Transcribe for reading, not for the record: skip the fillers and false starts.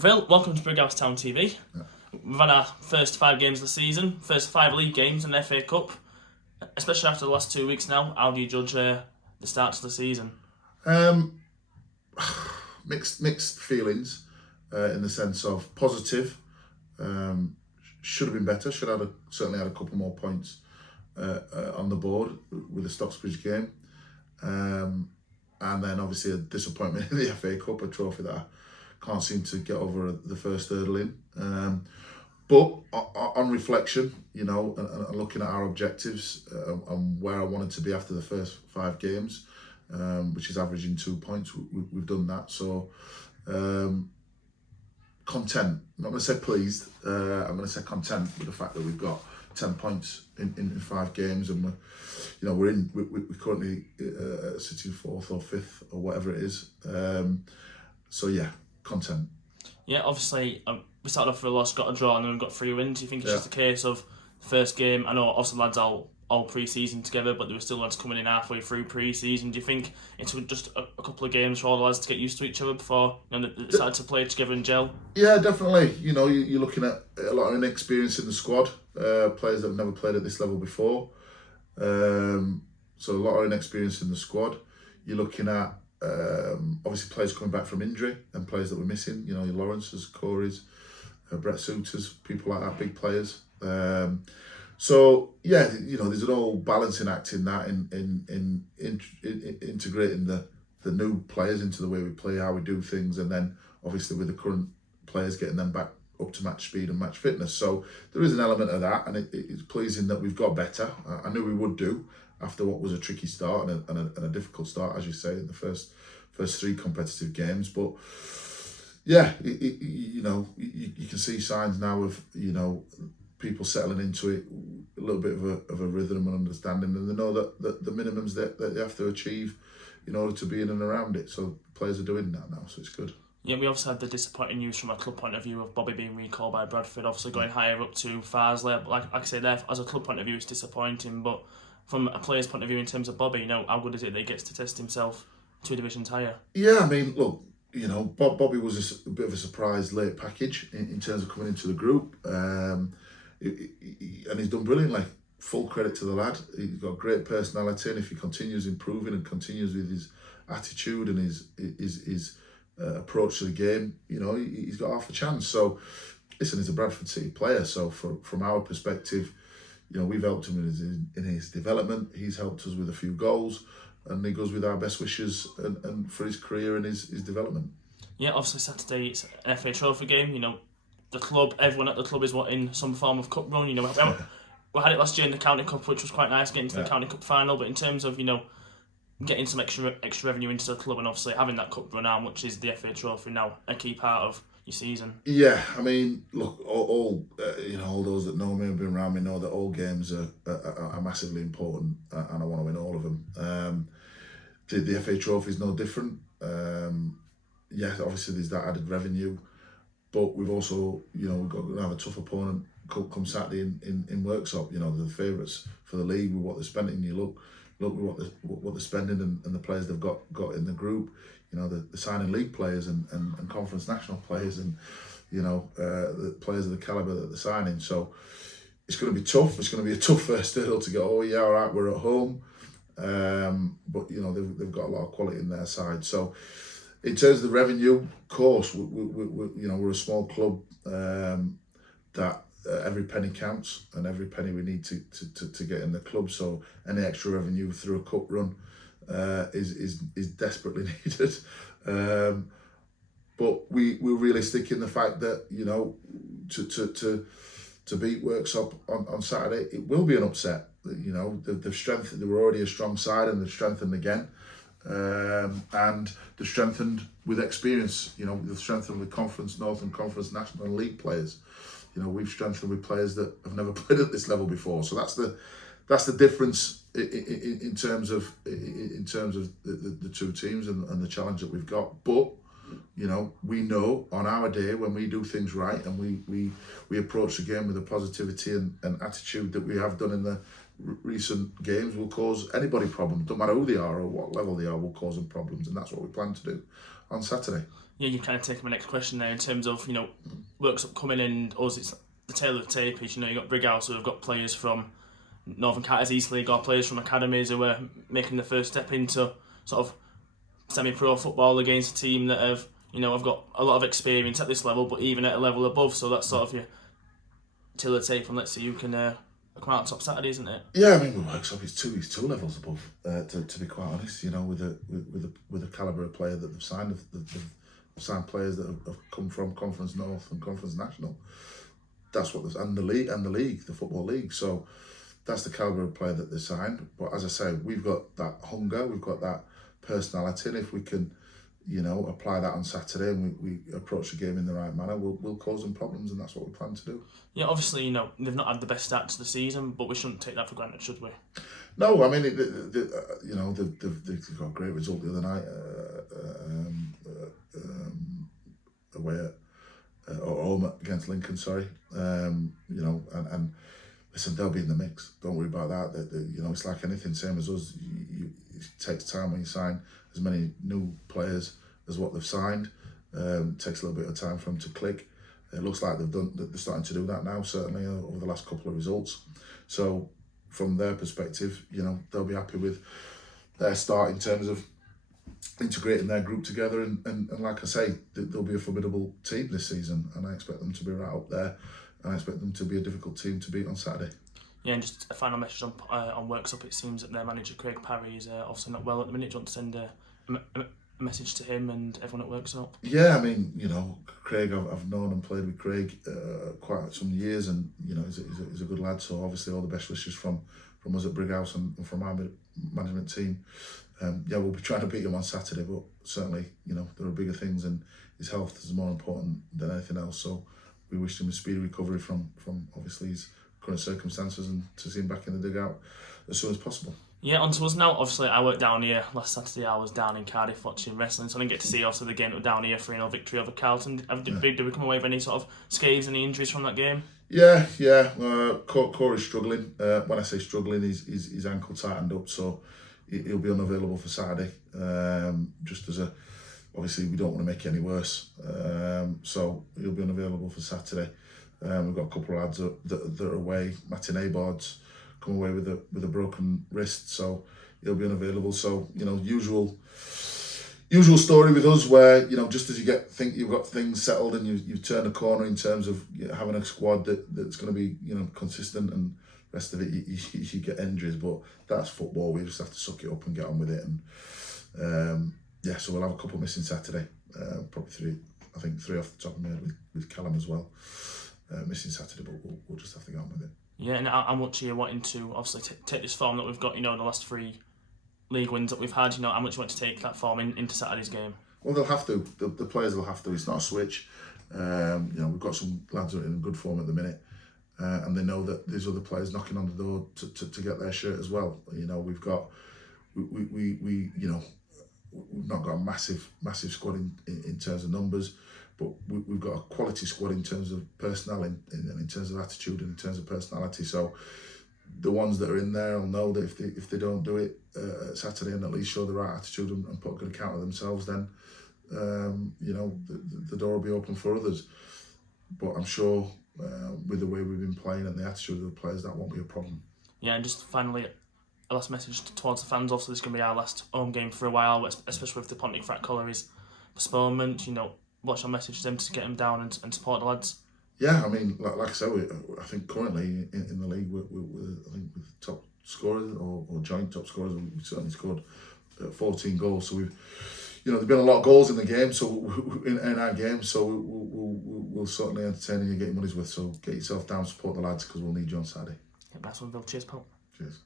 Phil, welcome to Brighouse Town TV. Yeah. We've had our first 5 games of the season, first 5 league games and FA Cup. Especially after the last 2 weeks now, how do you judge the start of the season? Um, mixed feelings in the sense of positive. Should have been better. Should have certainly had a couple more points on the board with the Stocksbridge game. And then obviously a disappointment in the FA Cup, a trophy that I can't seem to get over the first hurdle in. But on reflection, and looking at our objectives and where I wanted to be after the first 5 games, which is averaging 2 points, we've done that. So content. I'm not going to say pleased. I'm going to say content with the fact that we've got 10 points in 5 games, and we're currently sitting 4th or 5th or whatever it is. So yeah, content. Yeah, obviously we started off with a loss, got a draw, and then we got 3 wins. Do you think it's just a case of the first game? I know obviously lads all pre-season together, but there were still lads coming in halfway through pre-season. Do you think it's just a couple of games for all the lads to get used to each other before they started to play together and gel? Yeah, definitely. You're looking at a lot of inexperience in the squad, players that have never played at this level before. So a lot of inexperience in the squad. You're looking at obviously players coming back from injury and players that we're missing. Your Lawrence's, Corey's, Brett Suitors, people like that, big players. So yeah, there's an whole balancing act in that, in integrating the new players into the way we play, how we do things, and then obviously with the current players getting them back up to match speed and match fitness. So there is an element of that, and it's pleasing that we've got better. I knew we would do after what was a tricky start and a difficult start, as you say, in the first 3 competitive games. But yeah, you can see signs now of people settling into it, a little bit of a rhythm and understanding, and they know that the minimums that they have to achieve in order to be in and around it. So players are doing that now, so it's good. Yeah, we also had the disappointing news from a club point of view of Bobby being recalled by Bradford, obviously going higher up to Farsley. Like I say there, as a club point of view, it's disappointing, but from a player's point of view in terms of Bobby, how good is it that he gets to test himself 2 divisions higher? Yeah, I mean, look, Bobby was a bit of a surprise late package in terms of coming into the group. And he's done brilliantly. Full credit to the lad. He's got great personality, and if he continues improving and continues with his attitude and his approach to the game, he's got half a chance. So, listen, he's a Bradford City player. So, from our perspective, we've helped him in his development. He's helped us with a few goals, and he goes with our best wishes and for his career and his development. Yeah, obviously Saturday it's an FA Trophy game. The club, everyone at the club is in some form of cup run. We had it last year in the County Cup, which was quite nice, getting to the County Cup final. But in terms of getting some extra revenue into the club and obviously having that cup run, how much is the FA Trophy now a key part of your season? Yeah, I mean, look, all those that know me and been around me know that all games are massively important, and I want to win all of them. The FA Trophy is no different. Yeah, obviously there's that added revenue, but we've also, we've got to have a tough opponent come Saturday in Worksop. They're the favourites for the league with what they're spending. You look with what they're spending and the players they've got in the group. The signing league players and conference national players, and the players of the calibre that they're signing. So it's going to be tough. It's going to be a tough first hurdle to go, oh yeah, all right, we're at home. But they've got a lot of quality in their side. So in terms of the revenue, of course, we're a small club that every penny counts, and every penny we need to get in the club. So any extra revenue through a cup run is desperately needed. But we're realistic in the fact that to beat Worksop on Saturday, it will be an upset. They've strengthened. They were already a strong side, and they've strengthened again. And they've strengthened with experience. They've strengthened with Conference North and Conference National and League players. We've strengthened with players that have never played at this level before. So that's the difference in terms of the 2 teams and the challenge that we've got. But we know on our day when we do things right and we approach the game with a positivity and attitude that we have done in the recent games, will cause anybody problems. Don't matter who they are or what level they are, will cause them problems, and that's what we plan to do on Saturday. Yeah, you kind of taken my next question there in terms of, Worksop coming in, us, it's the tail of the tape is, you've got Brighouse, who have got players from Northern Carters East League or players from academies who are making the first step into sort of semi-pro football against a team that have got a lot of experience at this level, but even at a level above. So that's sort of your tail of the tape, and let's see who can come out on top Saturday, isn't it? Yeah, I mean, with Worksop, he's two levels above. To be quite honest, with the calibre of player that they've signed, they've signed players that have come from Conference North and Conference National. That's what and the league, the football league. So that's the calibre of player that they signed. But as I say, we've got that hunger, we've got that personality, and if we can, apply that on Saturday and we approach the game in the right manner, we'll cause them problems, and that's what we plan to do. Yeah, obviously, they've not had the best start to the season, but we shouldn't take that for granted, should we? No, I mean, they've got a great result the other night away at or home against Lincoln. Sorry, and listen, they'll be in the mix. Don't worry about that. It's like anything, same as us. It takes time when you sign as many new players as what they've signed. It takes a little bit of time for them to click. It looks like they're starting to do that now, certainly over the last couple of results. So from their perspective, they'll be happy with their start in terms of integrating their group together, and like I say, they'll be a formidable team this season, and I expect them to be right up there, and I expect them to be a difficult team to beat on Saturday. Yeah, and just a final message on Worksop. It seems that their manager Craig Parry is obviously not well at the minute. Do you want to send a message to him and everyone at Worksop? Yeah, I mean, Craig, I've known and played with Craig quite some years, and he's a good lad. So obviously, all the best wishes from us at Brighouse and from our management team. We'll be trying to beat him on Saturday, but certainly, there are bigger things, and his health is more important than anything else. So we wish him a speedy recovery from obviously his current circumstances, and to see him back in the dugout as soon as possible. Yeah, on to us now. Obviously, I worked down here last Saturday. I was down in Cardiff watching wrestling, so I didn't get to see also the game that was down here, 3-0 victory over Carlton. Did we come away with any sort of scathes, any injuries from that game? Yeah. Corey's struggling. When I say struggling, his ankle tightened up, so he'll be unavailable for Saturday. Just as obviously we don't want to make it any worse. So he'll be unavailable for Saturday. We've got a couple of lads that are away. Matty Naboard's come away with a broken wrist, so he'll be unavailable. So usual story with us, where just as you think you've got things settled and you've turned a corner in terms of having a squad that's going to be consistent, and the rest of it you get injuries, but that's football. We just have to suck it up and get on with it. And so we'll have a couple missing Saturday, probably three. I think three off the top of my head with Callum as well. Missing Saturday, but we'll just have to get on with it. Yeah, and how much are you wanting to obviously take this form that we've got, the last 3 league wins that we've had, how much you want to take that form into Saturday's game? Well, they'll have to. The players will have to. It's not a switch. We've got some lads who are in good form at the minute, and they know that there's other players knocking on the door to get their shirt as well. We've got we've not got a massive squad in terms of numbers, but we've got a quality squad in terms of personnel, in terms of attitude, and in terms of personality. So the ones that are in there will know that if they don't do it Saturday and at least show the right attitude and put a good account of themselves, then the door will be open for others. But I'm sure with the way we've been playing and the attitude of the players, that won't be a problem. Yeah, and just finally, a last message towards the fans. Also, this is going to be our last home game for a while, especially with the Pontefract Colliery's postponement. What's your message to them to get them down and support the lads? Yeah, I mean, like I said, I think currently in the league, we're I think with top scorers or joint top scorers, we certainly scored 14 goals. So there's been a lot of goals in the game, so in our game. So we'll certainly entertain you and get your money's worth. So get yourself down, support the lads, because we'll need you on Saturday. Yeah, that's one, Bill. Cheers, pal. Cheers.